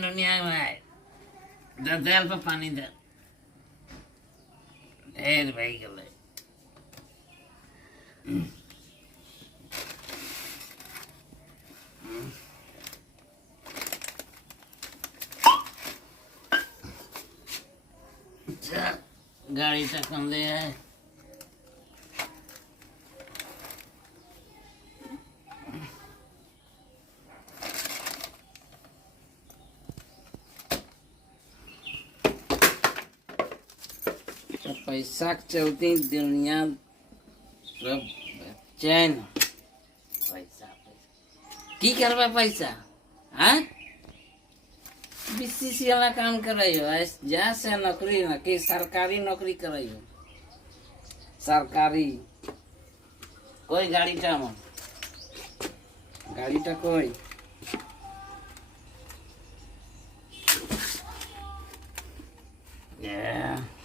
दुनिया में तेल पर पानी दे ढेर भाई गले गाड़ी तक कम ले है पैसा चलती दुनिया सब चैन पैसा की करबा पैसा हाँ बीसीसी वाला काम कराइयो जा से नौकरी ना कि सरकारी नौकरी कराइयो सरकारी कोई गाड़ी टा मन गाड़ी टा कोई Yeah.